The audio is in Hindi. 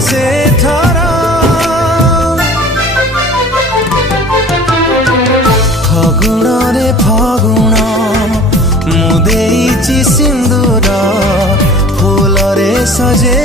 से थरा फगुण रे फगुण मु देइछि सिंदूर फूल रे सजे